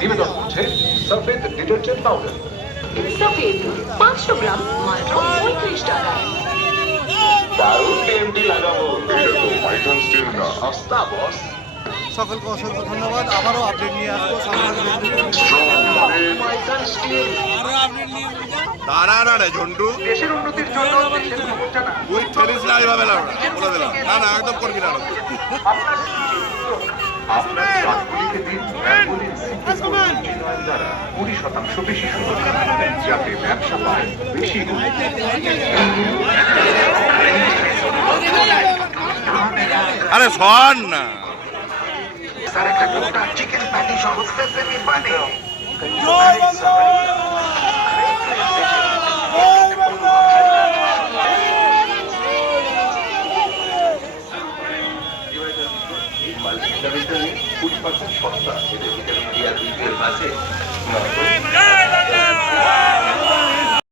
নিবেদন করছে সফেদ detergent powder সফেদ পাঁচশো গ্রাম মাত্র পঁয়ত্রিশ টাকায় দারুণ টিএমটি লাগাবো। স্টিল না। বস সকলকে অসংখ্য ধন্যবাদ। আবারও আপডেট নিয়ে আসব। মানে দাঁড়া না রে ঝন্টু। দেশের উন্নতির জন্য দেশের খবর জানা তুই ঠেলিস না এইভাবে না। বলে দিলাম। না না একদম করবি না। দ্বারা কুড়ি শতাংশ বেশি যাতে ব্যবসা পায় বেশি। আরে শোন। না স্যার একটা গোটা চিকেন প্যাটি সহ সেসেমি পানি মাল্টিভিটামিন পার্সেন্ট সস্তা মাঝে